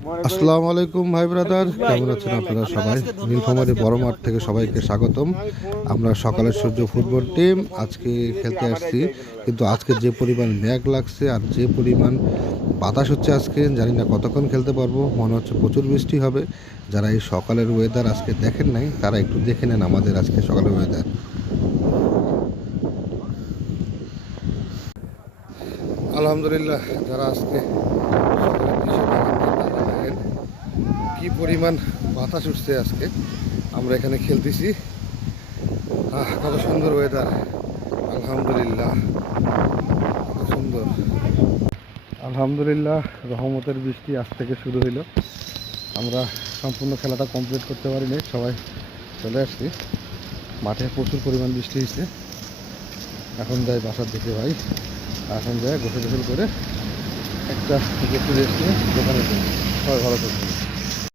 আসসালামু আলাইকুম ভাই ব্রাদার, কেমন আছেন আপনারা সবাই? নীলফামারী বড় মাঠ থেকে সবাইকে স্বাগতম। আমরা সকালের সূর্য ফুটবল টিম আজকে খেলতে আসছি, কিন্তু আজকে যে পরিমাণ মেঘ লাগছে আর যে পরিমাণ বাতাস হচ্ছে, আজকে জানি না কতক্ষণ খেলতে পারবো। মনে হচ্ছে প্রচুর বৃষ্টি হবে। যারা এই সকালের ওয়েদার আজকে দেখেন নাই, তারা একটু দেখে নেন আমাদের আজকে সকালের ওয়েদার। আলহামদুলিল্লাহ, যারা আজকে সকালের দৃশ্য দেখেন নাই, তারা দেখেন কি পরিমাণ বাতাস উঠছে আজকে। আমরা এখানে খেলতেছি, কত সুন্দর ওয়েদার। আলহামদুলিল্লাহ, কত সুন্দর। আলহামদুলিল্লাহ, রহমতের বৃষ্টি আজ থেকে শুরু হইল। আমরা সম্পূর্ণ খেলাটা কমপ্লিট করতে পারিনি, সবাই চলে আসছি। মাঠে প্রচুর পরিমাণ বৃষ্টি হয়েছে। এখন যাই বাসার দিকে ভাই, এখন যাই গোসল গোসল করে একটা একটু রেস্ট নিয়ে দোকানে যাই। সবাই ভালো থাকবেন।